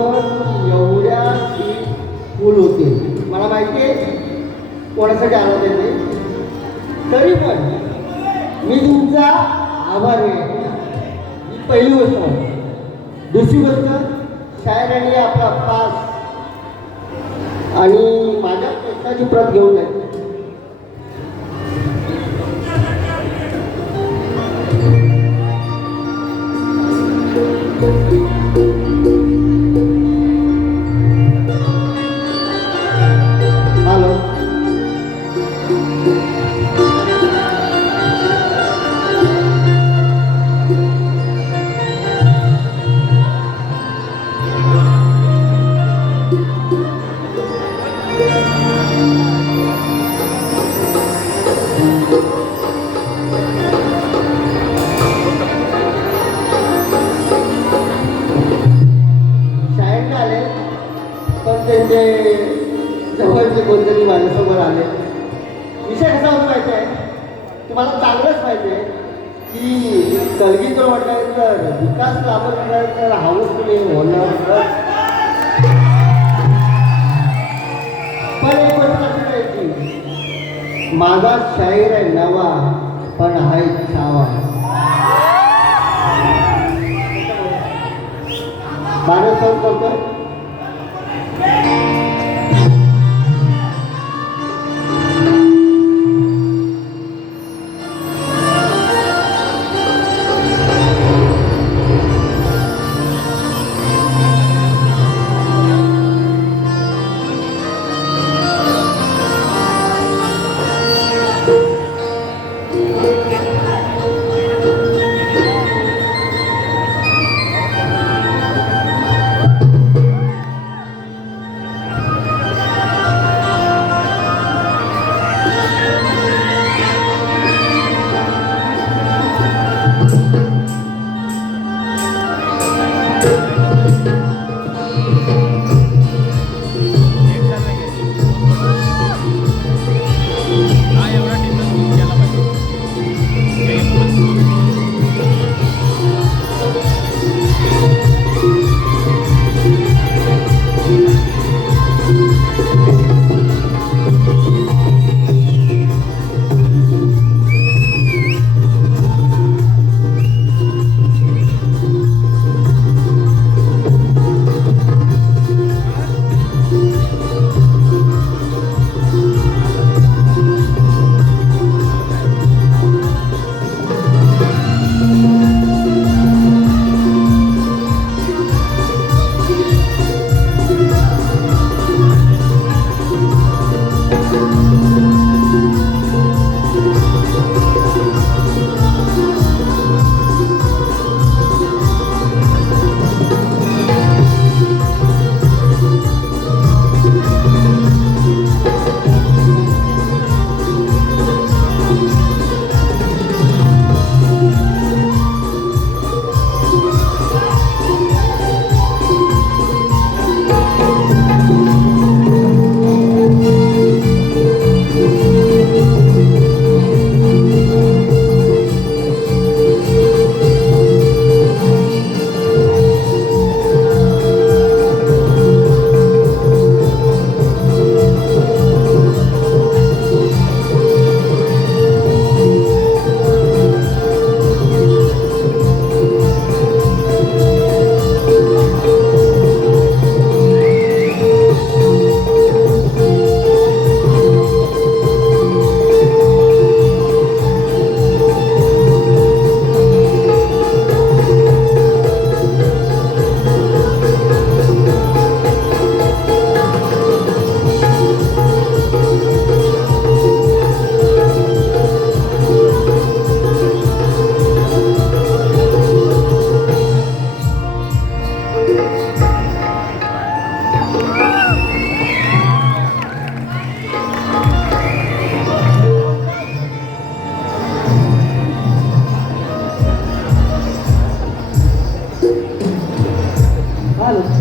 होतं की एवढ्या सीट फुल होते. मला माहिती आहे कोणासाठी आलो होते ते, तरी पण मी तुमचा आभारी आहे. ही पहिली गोष्ट. दुसरी गोष्ट, शायरांनी आपला पास आणि माझ्या प्रश्नाची प्रत घेऊन जायची. हॅलो, शाळेत आले पण त्यांचे जवळचे कोणतरी माझ्यासमोर आले. विषय कसा होता माहिती आहे तुम्हाला, चांगलंच माहिती आहे की कलगीकर म्हटल्यानंतर विकास लाभर हाऊस तुम्ही होणार. पण एक गोष्ट लक्षात घ्यायची, माझा शाहीर आहे नवा पण आहे छावा. बारा सौत करतो.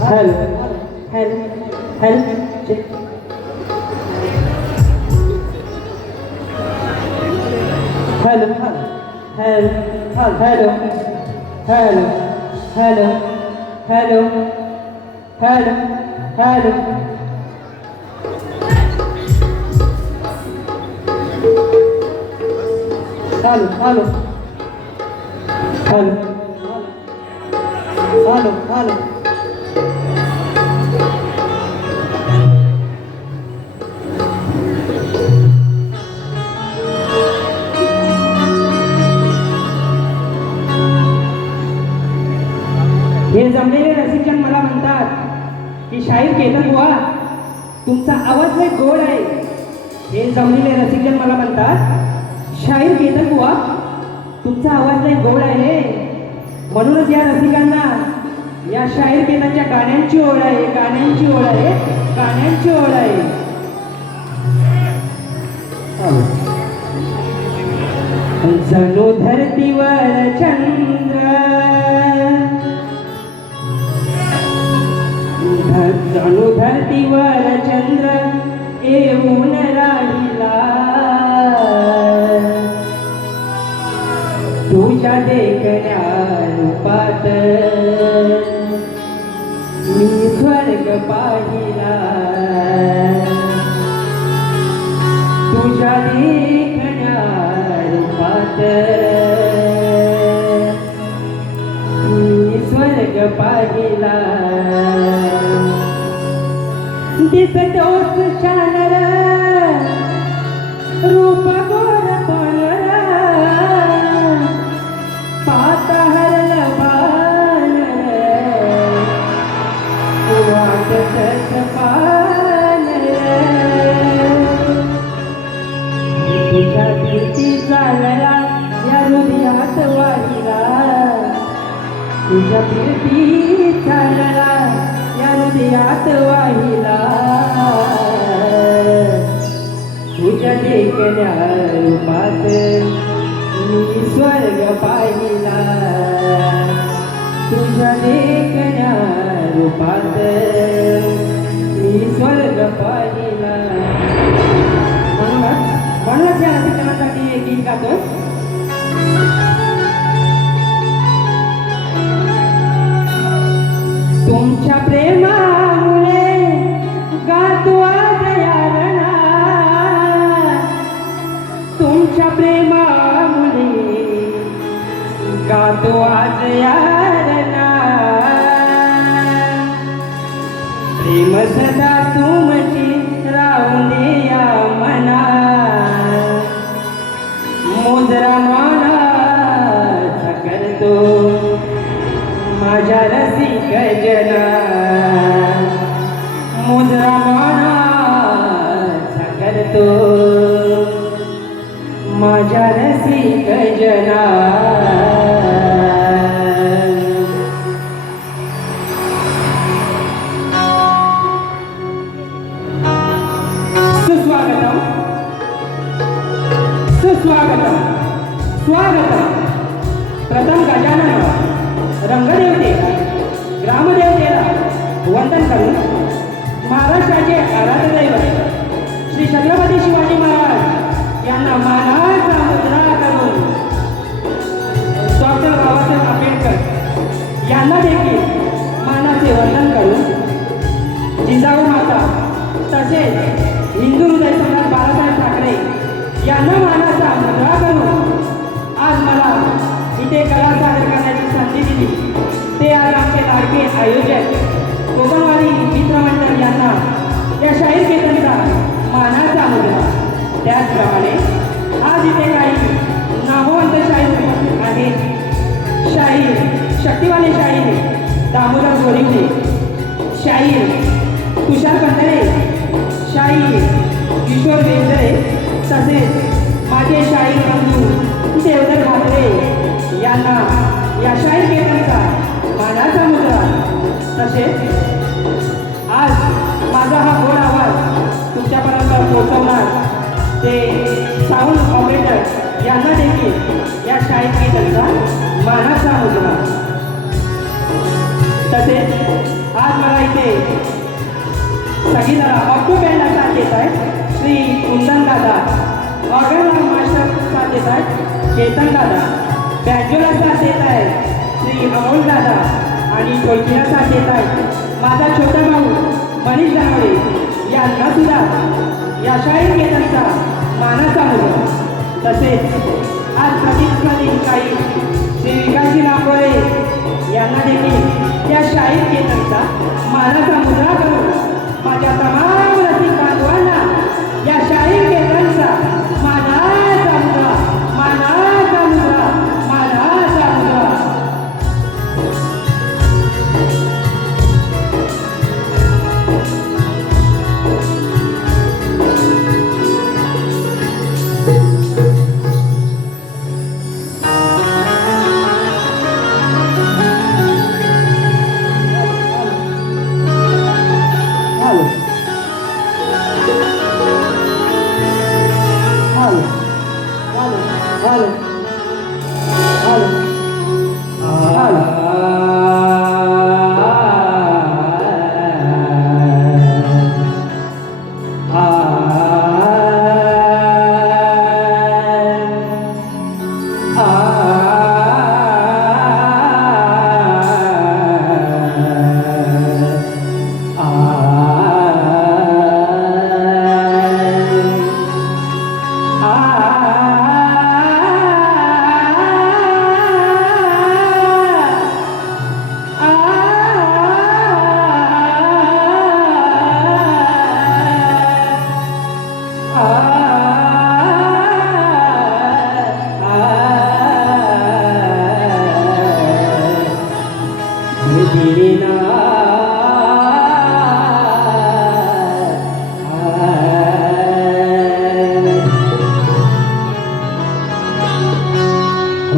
Hello, hello, hello, check. Hello, hello, hello, hello, hello, hello, hello hello hello hello hello hello hello हे जमलेले रसिकजन मला म्हणतात की शाहीर केतन बुवा तुमचा आवाज लय गोड आहे. हे जमलेले रसिकजन मला म्हणतात शाहीर केतन बुवा तुमचा आवाज लय गोड आहे. म्हणूनच या रसिकांना या शाहीर केतनच्या गाण्यांची ओढ आहे, गाण्यांची ओढ आहे, गाण्यांची ओढ आहे. जणू धरतीवर चंद्र जणू धरतीवर चंद्र येऊन राहिला तुझ्या देखण्या रूपात मी स्वर्ग पाहिला तुझ्या देखण्या रूपात मी स्वर्ग पाहिला दिसतोस शानर रूप गोर पानर पाता हरल भानर वाटतच पानर तुझ्या कीर्ती चालला या हृदयात वाहिला तुझ्या कीर्ती चालला या हृदयात वाहिला तुझ्या देखण्या रूपात मी स्वर्ग पाहिला तुझ्या देखण्या रूपात मी स्वर्ग पाहिला. म्हणूनच या रसिकांसाठी एक गीत गातो. तुमच्या प्रेमामुळे गातो आज यारणा तुमच्या प्रेमामुळे गातो आज यारणा प्रेम सदा तुमची राहून दे या मना मोजरा मानाचा करतो माझ्या रसिक जना मुद्रा मानाचा करतो माझ्या रसिक जना. सुस्वागतम सुस्वागतम स्वागतम. प्रथम गजानन रंगदेवतेला ग्रामदेवतेला वंदन करून महाराष्ट्राचे आराध्य दैवत श्री छत्रपती शिवाजी महाराज यांना मानाचा मुद्रा करून डॉक्टर बाबासाहेब आंबेडकर यांना देखील मानाचे वंदन करून जिजाऊ माता तसेच हिंदू हृदय सम्राट बाळासाहेब ठाकरे यांना मानाचा मुद्रा करून आज मला इथे कला सादर करण्याची संधी दिली. ते आज आमचे लाडके आयोजक कोकणवाडी मित्रमंडळ यांना या शाहीर केतनचा मानाचा मुद्रा. त्याचप्रमाणे आज इथे काही नामवंत शाहीर उपस्थित आहेत. शाहीर शक्तिवाले शाहीर दामोदर गोरिवले, शाहीर तुषार कंदरे, शाहीर किशोर बेंद्रे तसेच माझे शाहीर बंधू देवधर म्हात्रे यांना या शाहीर केतनचा मानाचा मुद्रा. तसेच आज माझा हा गोड आवाज तुमच्यापर्यंत पोहोचवणार ते साऊंड ऑपरेटर यांना देखील या शाहीर केतनचा मानाचा मुद्रा. तसेच आज मला इथे सगळीजण ऑक्टो बँडला साथ देत आहेत श्री कुंदन दादा, ऑर्गन मास्टर साथ देत आहेत केतन दादा, बँजोला साथ देत आहेत श्री अमोल दादा आणि ढोलकीला साथ देत आहेत माझा छोटा भाऊ मनीष दानवे यांना सुद्धा या शाहीर केतनचा मानाचा मुलगा, तसेच आज प्रतिस्पर्धी काही श्री विकासजी नागोळे यांना देखील या शाहीर केतनचा मानाचा मुद्रा करून माझ्या तमाम रसिक बांधवांना या शाहीर केतनचा मानाचा मुद्रा, मानाचा मुद्रा, मानाचा मुद्रा.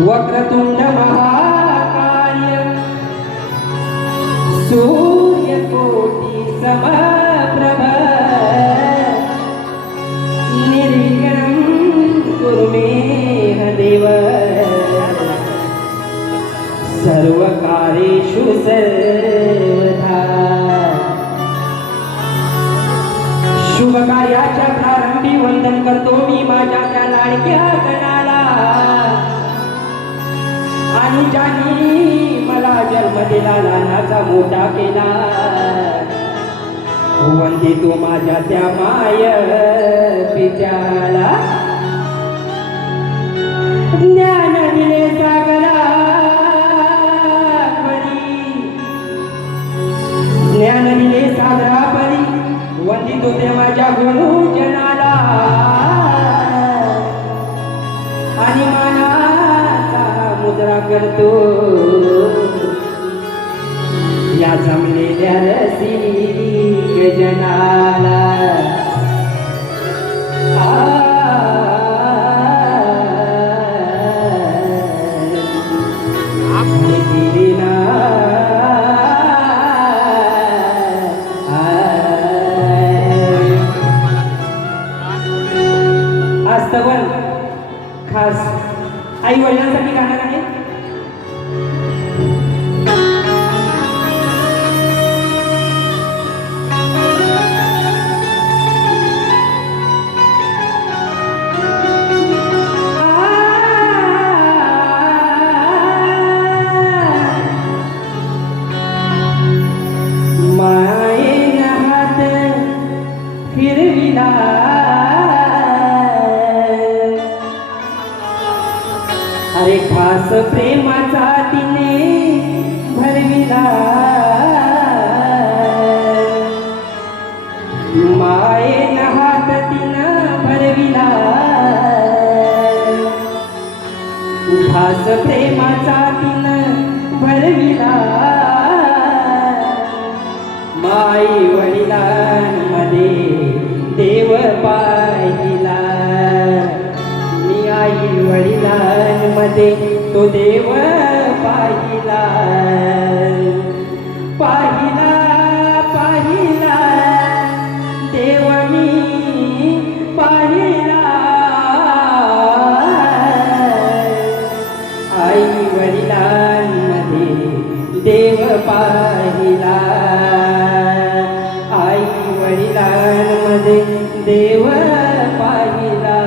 वक्रतुंड महाकाय सूर्यकोटि समप्रभ निर्विघ्नं कुरु मे देव सर्वकार्येषु सर्वदा. शुभ कार्याच्या प्रारंभी वंदन करतो मी माझ्या त्या लाडक्या गणाला, आणि ज्यांनी मला जन्म दिला, लहानाचा मोठा केला. वंदितो माझ्या त्या माय पित्याला. ज्ञान दिले सागरा परी, ज्ञान दिले सागरा परी. वंदितो ते माझ्या गुरुजनाला, आणि मानाचा मुद्रा करतो या जमलेल्या रसिक जनाला. आस्तवन खास आई वडिलांसाठी गाणं आहे. मायेन हात फिरविला, अरे खास प्रेमाचा तिने भरविला. मायेन हात तिनं भरविला, खास प्रेमाचा तिनं भरविला. माई वडिलांमध्ये देव पाहिला, मी आई वडिलांमध्ये तो देव पाहिला. पाहिला पाहिला देव मी पाहिला. आई वडिलांमध्ये देव पाहिला, आई वडिलांमध्ये देव पाहिला.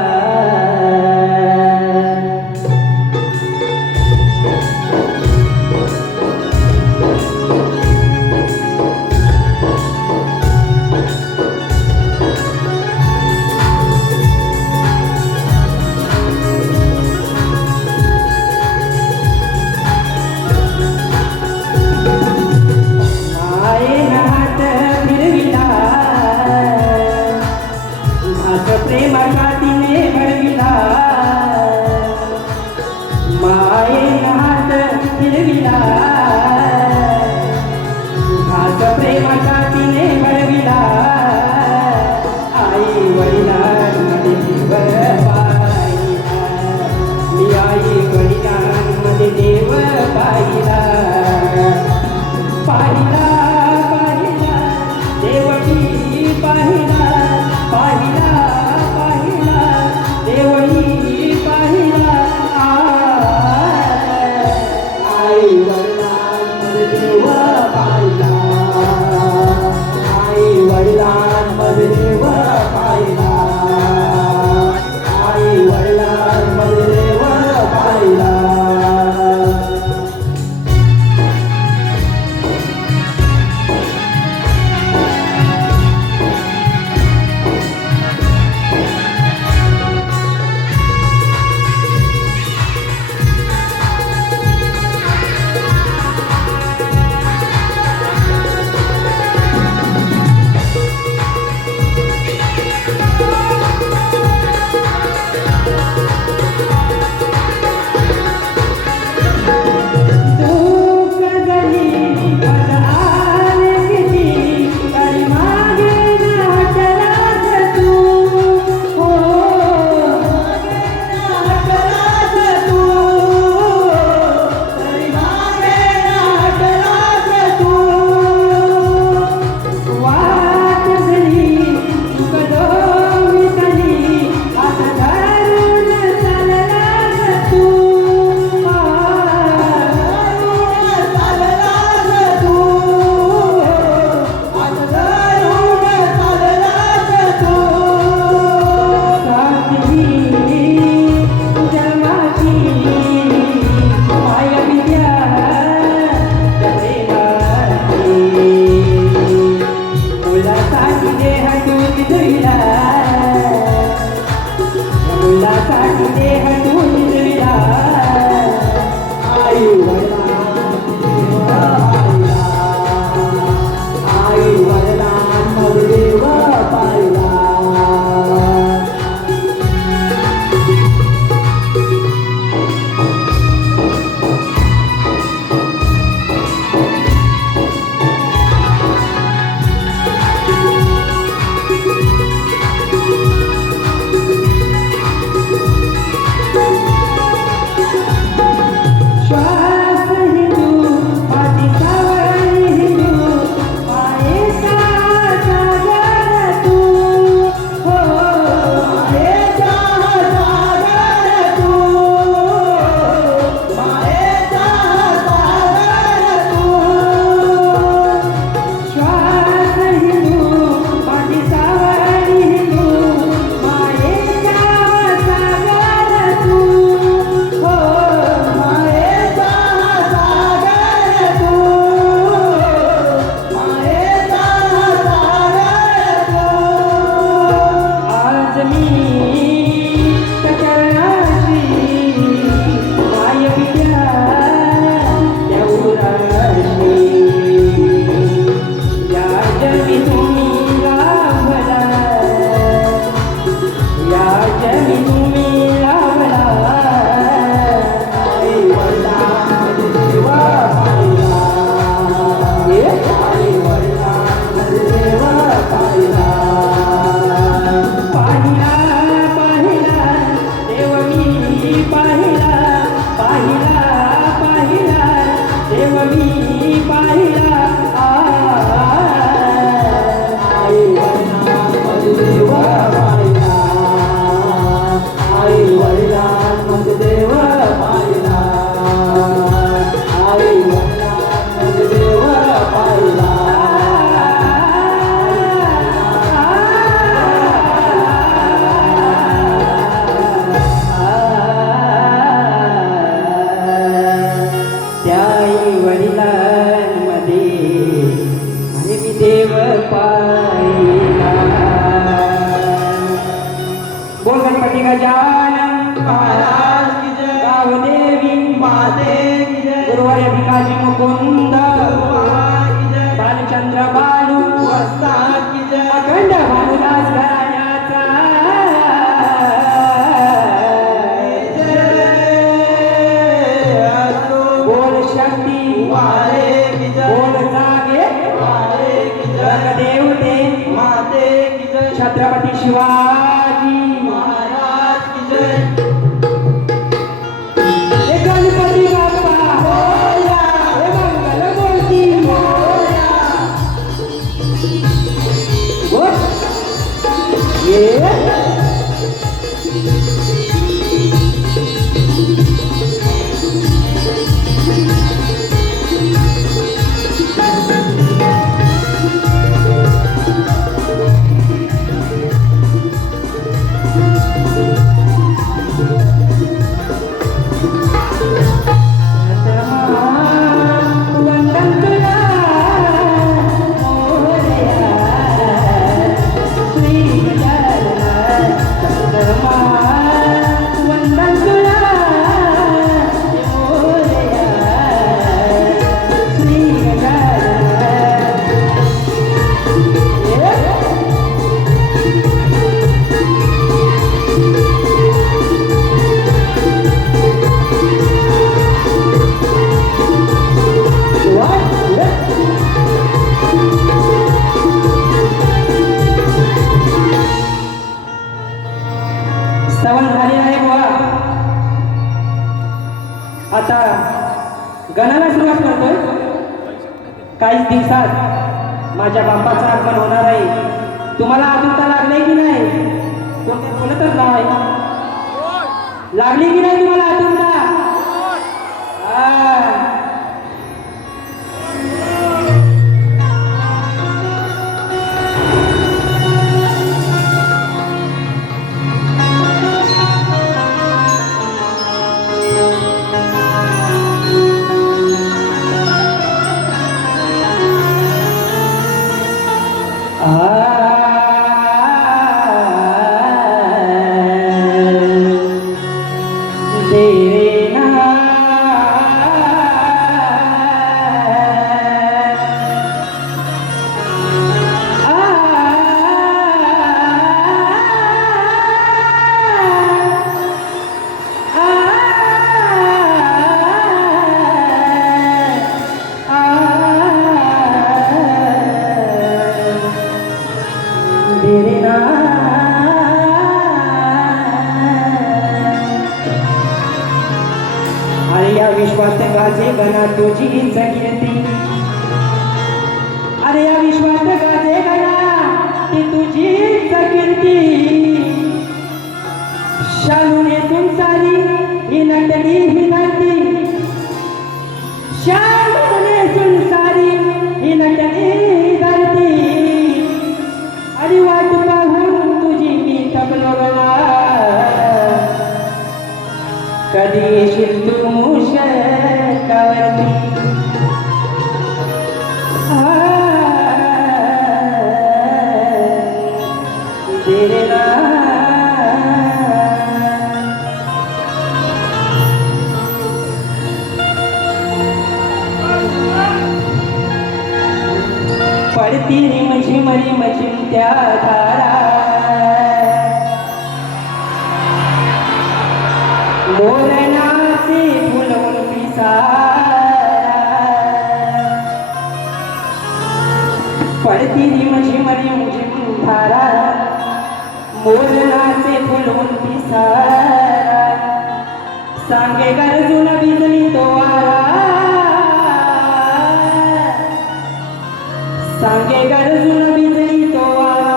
पाहिला पाहिला पाहिला देवळी पाहिला आई वडिलांमध्ये देव पाहिला आई वडिलांमध्ये देव पाहिला आई वडिलांमध्ये देव पाहिला बोल गणपती गजानन महाराज की जय गावदेवी माते की जय गुरुवारी भिकाजी मुकुंद महाराज की जय बालचंद्र बालू वस्ताद की जय अखंड भानुदास घराण्याचा बोल शक्ती वाले की जय बोल जागे वाले की जय देवते माते की जय छत्रपती शिवाजी महाराज की जय हे गणपती बाप्पा मोरया हे मंगल मूर्ती मोरया बोल श्रवण झाले आहे बुवा. आता गणाला सुरुवात करतोय. काहीच दिवसात माझ्या बाप्पाचं आगमन होणार आहे. तुम्हाला आतुरता लागली की नाही? कोणते बोलतच नाही. लागली की नाही तुम्हाला आतुरता? विश्वात गाजे गणा तुझीच कीर्ती. अरे या विश्वात गाजे गणा ती तुझीच कीर्ती. शालूने तुमचारी ही नटली ही धरती. शालूने तुमचारी ही नटली ही धरती. अरे वाट पाहून तुझी मी थकलो गणा. कधी येशील तू मुशकावरती. पडती रिमझिम रिमझिम त्या धारा. मोरनाचे फुलवून पिसारा. पडती रिमझिम रिमझिम धारा. मोरनाचे फुलवून पिसारा. सांगे गरजून बिजली तो वारा. सांगे गरजून बिजली तो वारा.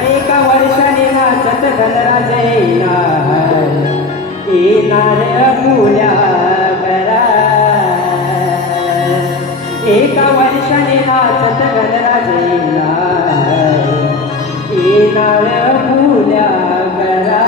एका वर्षाने नाचत गणराज येणार अपुल्या घरा. एका वर्षाने नाचत गणराज येणार अपुल्या घरा.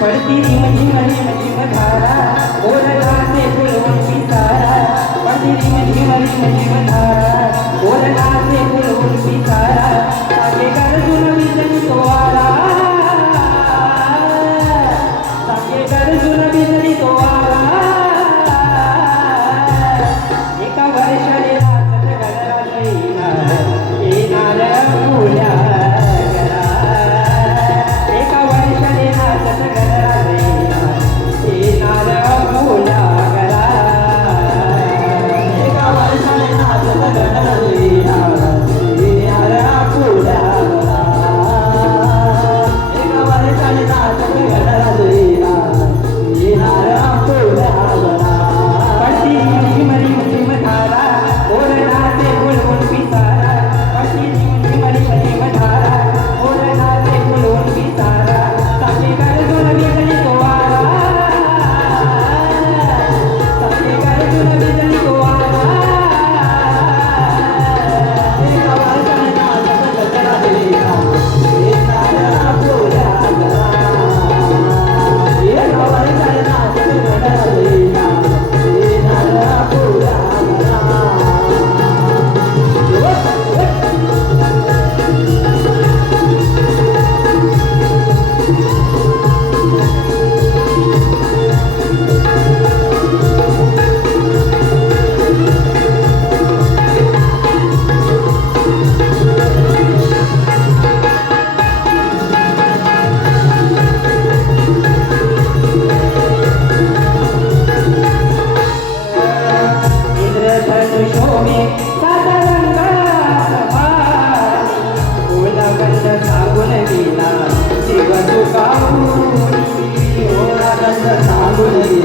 पडती रिमझिम रिमझिम धारा. ओरणाचे फुलवून पिसारा. पडती रिमझिम रिमझिम धारा. ओरणाचे फुलवून पिसारा. सांगे गरजून बिजली तो वारा. सांगे गरजून बिजली तो वारा. एका वर्षाने नाचत गणराज येणार अपुल्या घरा. एका वर्षाने नाचत गणराज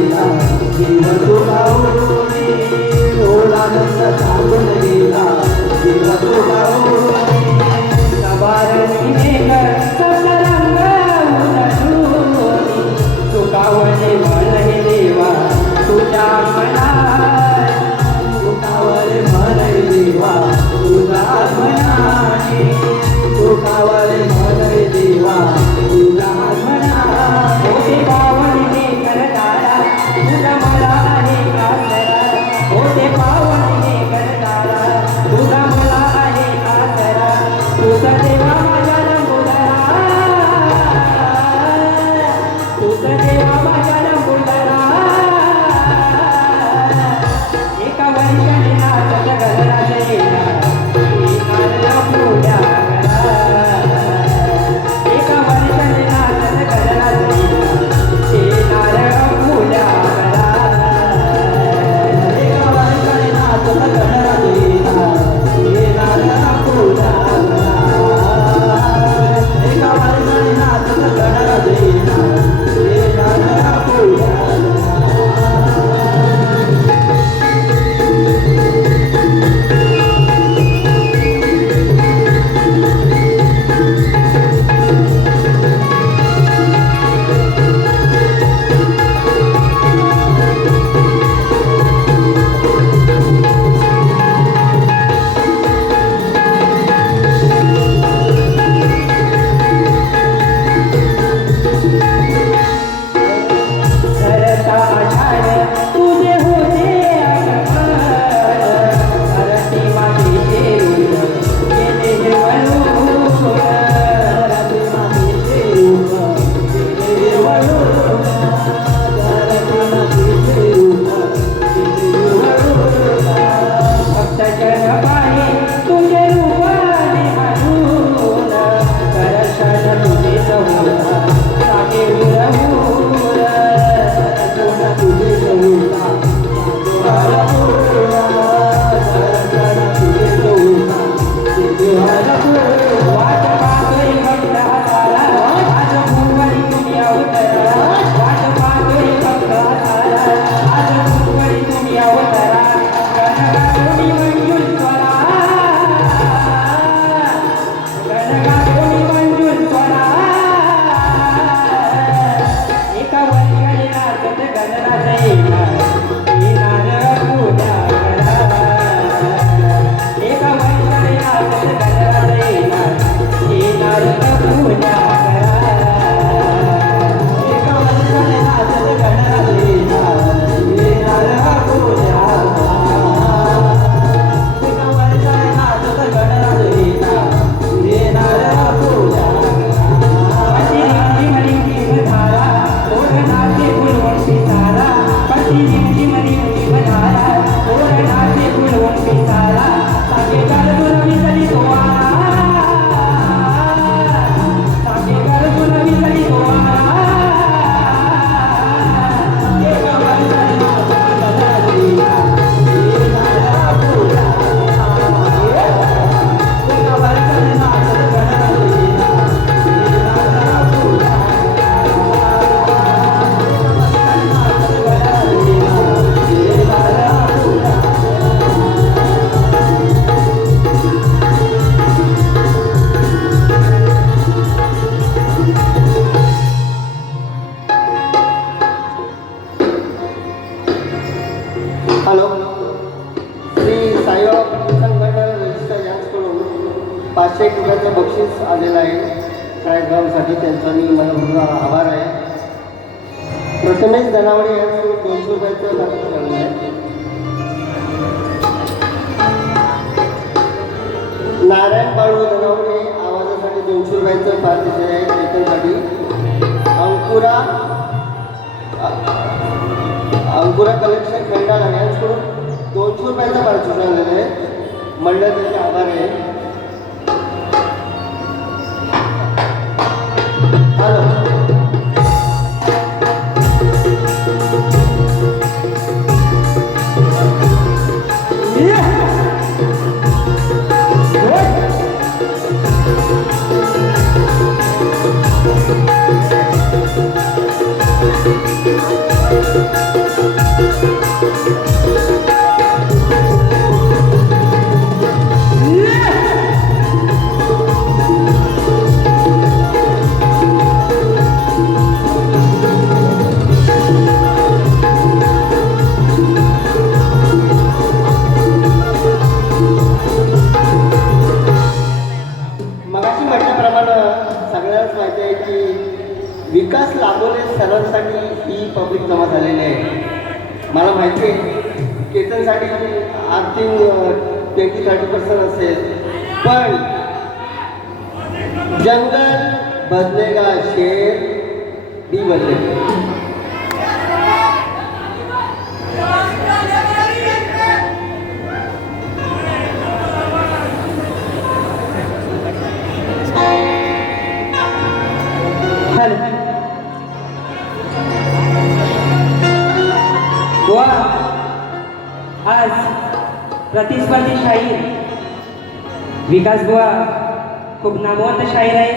गेला जीव तुलावणी ओलानंद सांगून गेला जीव तुलावणी सवारणीने कर सतरंग उधळूनी सुखावणे मन हे देवा तुझ्या मनात सुखावर मन देवा तुझा मनाने सुखावर मन देवा तुझा मनाने होते पावणे करतारा तुझा मला आहे आसरा होते पावणे करतारा तुझा मला आहे आसरा तुझा देवा माझ्या लंबोदरा तुझा देवा माझ्या लंबोदरा एका वर्षाने नाचत घरात येणार नारळा फुल्या करा एका वर्षाने नाचत घरात येणार नारळा फुल्या करा एका वर्षाने नाचत गणरात येणार येणार फुला एका वर्षाने नाचत गणरात येणार येणार फुला सरता आषाढ तुझे होते आगमन धरती मातेचे रूप गेले हिरवळून धरती मातेचे रूप गेले हिरवळून धरती मातेचे रूप गेले हिरवळून भक्त जन पाहे तुझे रूप निहाळून दर्शन तुझे सहोता सागे उरवून सोना तुझे गहुता हरपूर्णा दर्शन तुझे गहुता तुझे हरपूर्णा वाट पाहतोय भक्त हाताला आज भुवरी तुम्ही अवतरा वाट पाहतोय भक्त हाताला आज भुवरी तुम्ही अवतरा गणगा तुम्ही मंजूर स्वरा गणगा तुम्ही मंजूर स्वरा एका वर्षाने नाचत गणरात येणार पूजा करा एका वर्षाने नाचत गणरात येणार पूजा करा एका वर्षाने नाचत गणरात येणार येणार पूजा एका वर्षाने नाचत गणरात येणार येणार पूजा पती मरी धारा ओढणाचे फुलवंती सारा पती मरी धारा ओढणाचे फुलवंती सारा सागेकर तुला विसरी तोवारा सागेकर तुला विसरी तोवारा एका वर्षाने नाचत गणरात येणार येणार पूजा एका वर्षाने नाचत गणरात येणार येणार पूजा हॅलो श्री साईबाबा प्रतिष्ठान मंडळ रजिस्टर यांच्याकडून 500 रुपयाचं बक्षीस आलेलं आहे कार्यक्रमासाठी. त्यांचा मी मनपूर्वक आभार आहे. प्रथमेश धनावडे यांच्याकडून 200 रुपयाचं बक्षीस आलेलं आहे. नारायण बाळू धनावडे आवाजासाठी 200 रुपयाचं पारितोषिक आहे त्याच्यासाठी. अंकुरा कलेक्शन खंडाळा यांच्याकडून 200 रुपयाचं पारितोषिक आलेलं आहे. मंडळ त्याचे आभार आहे. Hello Thank you. विकास लाभवणे सरांसाठी ही पब्लिक जमा झालेली आहे. मला माहिती आहे केतनसाठी आर्थिक 20-30% असेल, पण जंगल बदलेगा शेर भी बदलेगा. हॅलो बुवा, आज प्रतिस्पर्धी शाहीर विकास बुवा खूप नामवंत शाहीर आहे.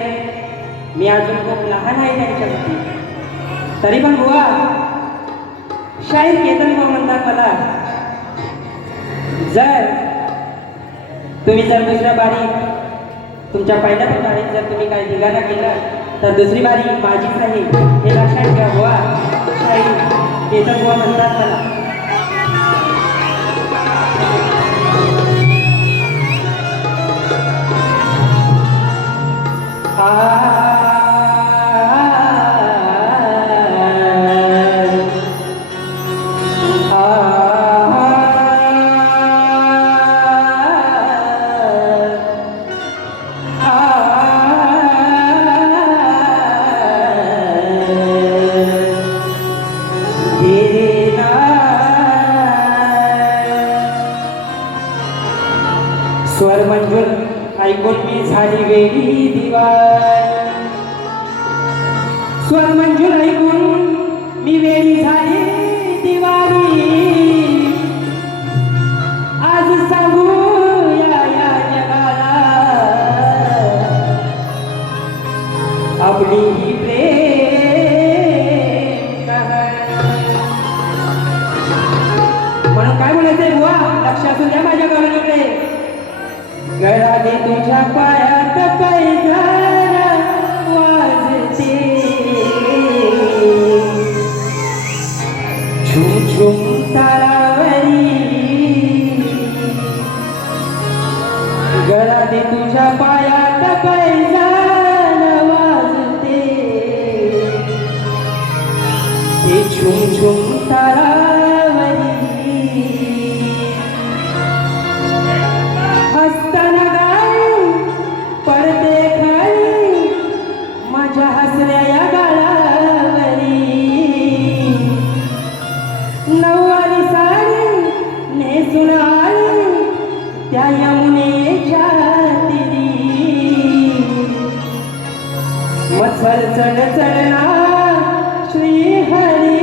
मी अजून खूप लहान आहे त्यांच्यासाठी, तरी पण बुवा शाहीर केतन बुवा म्हणतात मला, तुम्ही जर दुसऱ्या बारी तुमच्या पहिल्या पण बारीत जर तुम्ही काही धिगाणा केला तर दुसरी बारी माझीच आहे हे लक्षात घ्या बुवा. शाहीर केतन बुवा म्हणतात मला. स्वर मंजूर ऐकून मी झाली वेडी दिवाळी. स्वर मंजूर ऐकून मी वेडी झाली दिवाळी. आज सांगू या जगाला आपली ही प्रेम कहाणी. म्हणून काय म्हणायचंय बुवा, लक्ष असू द्या माझ्या गाण्याकडे. गळा दे तुझ्या पायात पैजाण वाजते, झुम झुम तारावरी. गळा दे तुझ्या पायात पैजाण वाजते, ते झुम झुम तारावरी. हसताना गाई पडते खाली माझ्या हसऱ्या या गाळावरी. नऊवारी साडी नेसून आली त्या यमुनेच्या तिरी. मत्सर चढ चढना श्रीहरी.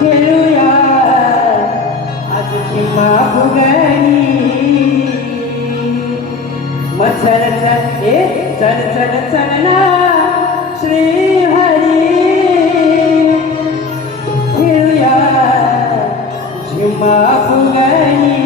खेळूया आज किंवा फुगडी. मत्सर चढ चढ चढना श्रीहरी. खेळूया झिम्मा फुगडी.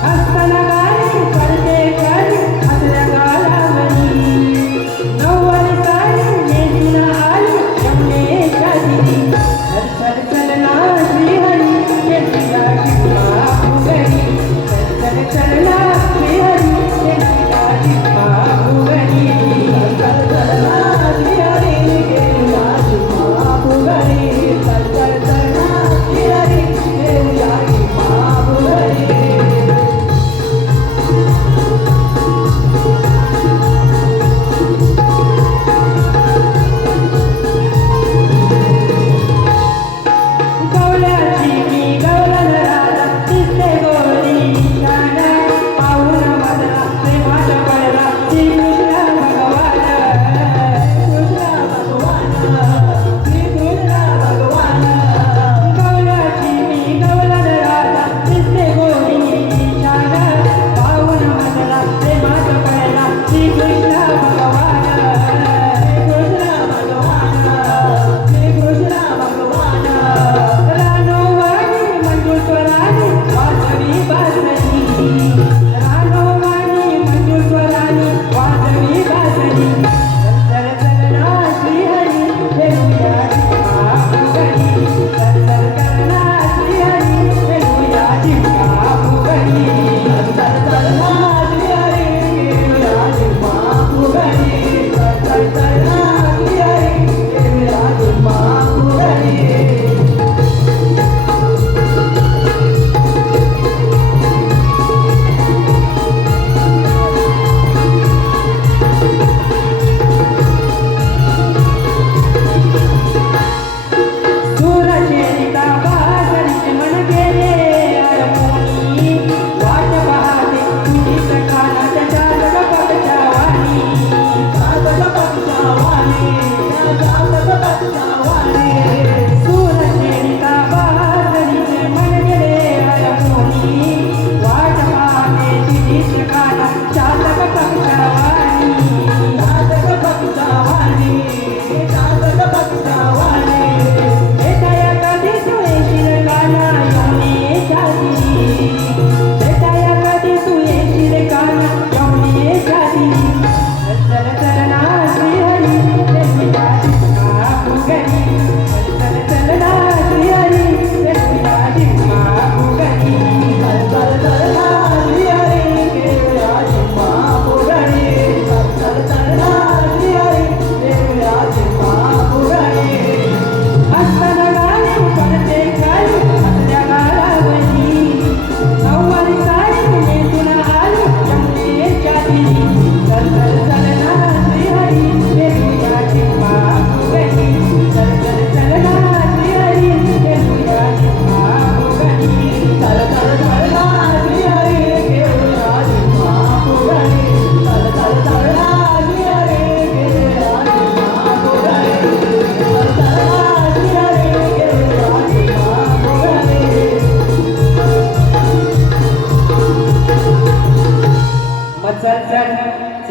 हसताना गाणी पडते खाली हसऱ्या गालावरी.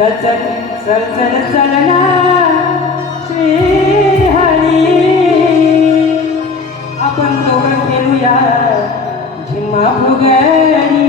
चल चल चल चल चलना श्रीहरी आपण दोघं खेळूया झिम्मा फुगडी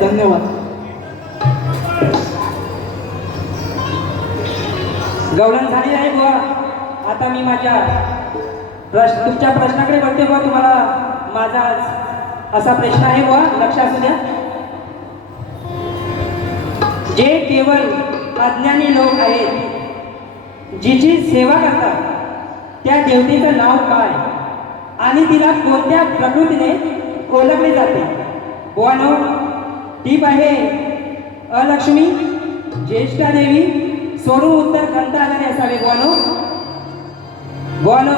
धन्यवाद. गवळण झाली आहे बुवा. आता मी माझ्या तुमच्या प्रश्नाकडे बघते बुवा. तुम्हाला माझा असा प्रश्न आहे बुवा, लक्ष असू द्या. जे केवळ अज्ञानी लोक आहेत, जिची सेवा करतात, त्या देवतेचं नाव काय आणि तिला कोणत्या प्रकृतीने ओळखले जाते? बुवानो, टीप आहे अलक्ष्मी, ज्येष्ठा देवी, सोडून उत्तर खंत आलेले असावे. बुवानो बुवानो,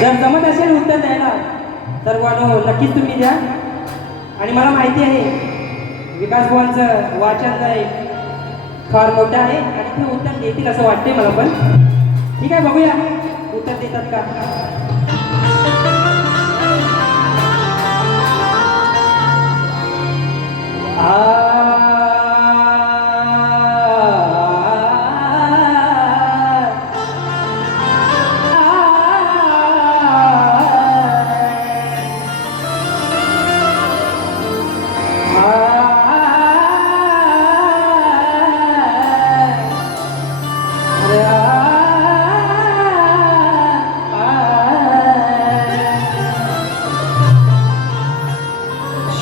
जर जमत असेल उत्तर द्यायला तर बुवानो नक्कीच तुम्ही द्या. आणि मला माहिती आहे विकास बुवांचं वाचन फार मोठं आहे आणि ते उत्तर देतील असं वाटते मला पण. ठीक आहे, बघूया उत्तर देतात का.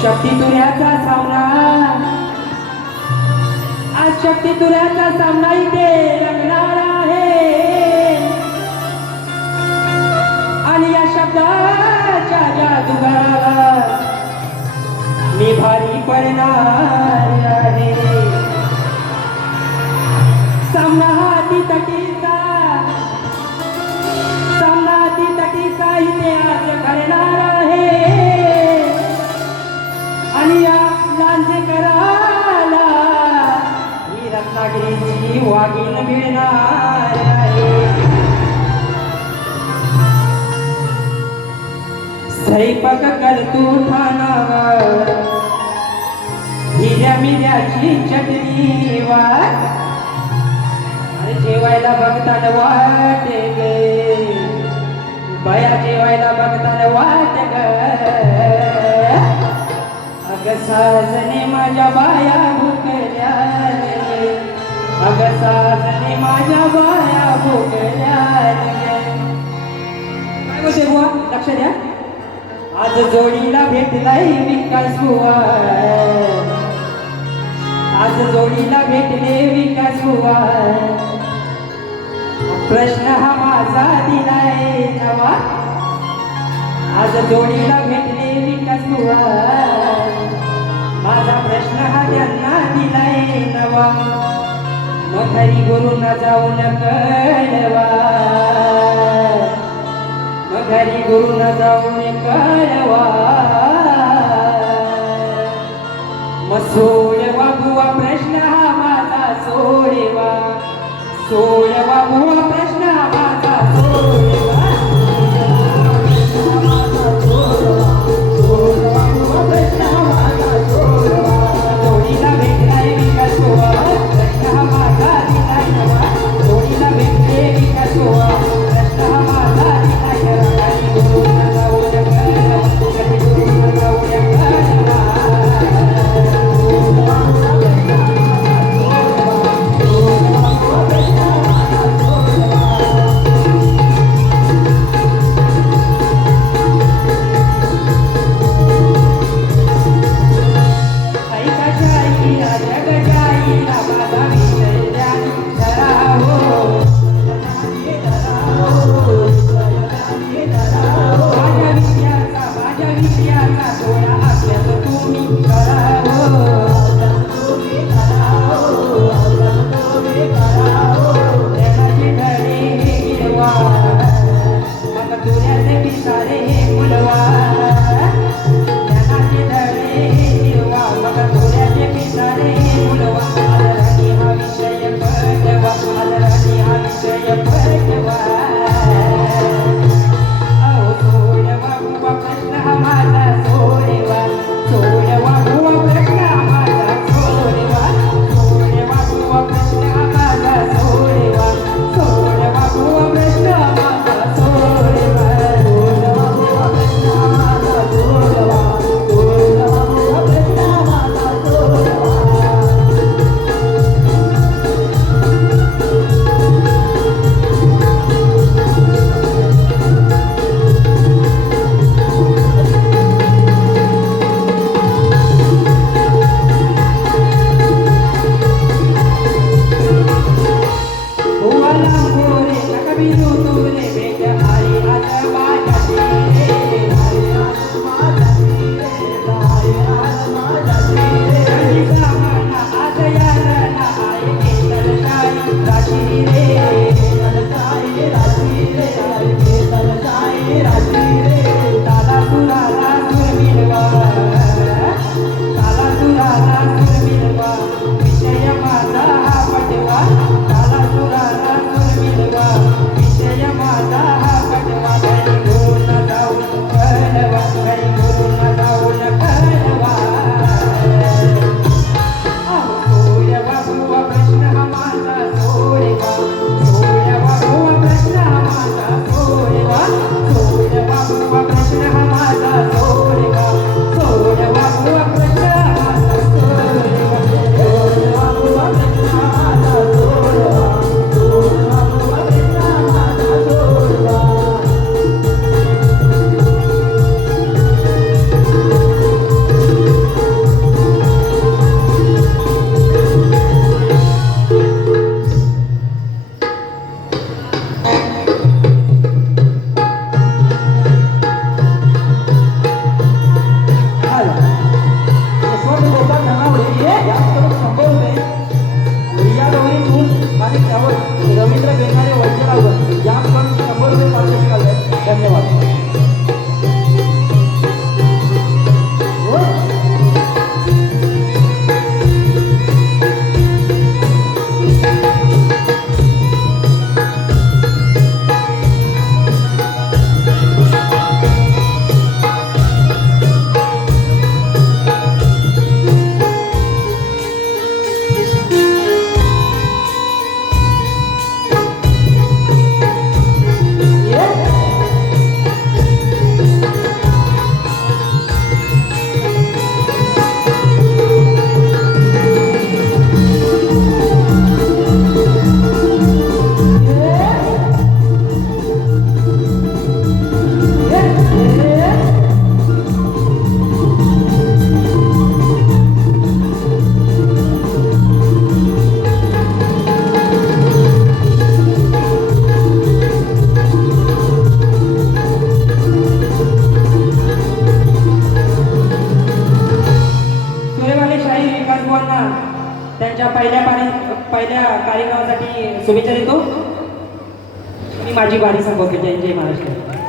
शक्ती तुऱ्याचा सामना, आज शक्ती तुऱ्याचा सामना इथे रंगणार आहे आणि या शब्दाच्या जादूगाराला मी भारी पडणार आहे. सामना हाती तटीचा, सामना हाती तटीचा इथे आज घडणार आहे आणि या लांजेकराला ही रत्नागिरीची वाघीण मिळणार आहे. स्वयंपाक करतो ठाणावर हिऱ्या मिऱ्याची चटणी वाट, अरे जेवायला बघताना वाटे गे बया, जेवायला बघताना वाट ग. अग साजने माझ्या बाया भुकल्या रे, अग साजने माझ्या बाया भुकल्या रे. काय बोलते बुवा, लक्ष द्या. आज जोडीला भेटलाय विकास बुवा, आज जोडीला भेटले विकास बुवा. प्रश्न हा माझा दिलाय नवा, आज जोडीला भेटले विकास बुवा. माझा प्रश्न हा त्यांना दिलाय नवा, मग घरी गुरुना जाऊन कळवा, मग घरी गुरुना जाऊन कळवा. मग सोडवा बुवा प्रश्न हा माझा, सोडवा सोडवा बुवा प्रश्न हा माझा, सोडवा प्रश्न हा माझा, सोडवा. जोडीला भेटलाय विकास बुवा, प्रश्न हा माझा दिलाय नवा. जोडीला भेटले विकास बुवा, प्रश्न हा माझा दिलाय नवा. घरी गुरुना जाऊन कळवा, घरी गुरुना जाऊन कळवा. प्रश्न हा माझा, सोडवा. तुमने भेट आली आज माझ्याशी रे कधी सामना आज यातना आहे केतन शाही राशी रे ताला सुराला सुर मिळवा ताला सुराला सुर मिळवा विषय माझा हा पटवा ताला सुराला सुर मिळवा विषय माझा हा पटवा घरी घेऊन जाऊन कळवा घरी घेऊन जाऊन कळवा सोय बाबूवा प्रश्न हा माझा सोडवा सोय बाबूवा प्रश्न हा माझा सोडवा सोय बाबूवा प्रश्न हा माझा सोडवा सोय बाबूवा प्रश्न हा माझा सोडवा सोय बाबूवा प्रश्न हा माझा सोडवा सोय बाबूवा प्रश्न हा माझा सोडवा यशवंत गोपाळ धनावडे याकडून 100 रुपये रिया गौरी तूस आणि त्यावर रवींद्र बेंगारे वैद्यरावर याकडून 100 रुपये पारितोषिक आले आहेत. धन्यवाद. त्यांच्या पहिल्या कार्यक्रमासाठी शुभेच्छा देतो. मी माझी बारी संपवते. जय जय महाराष्ट्र.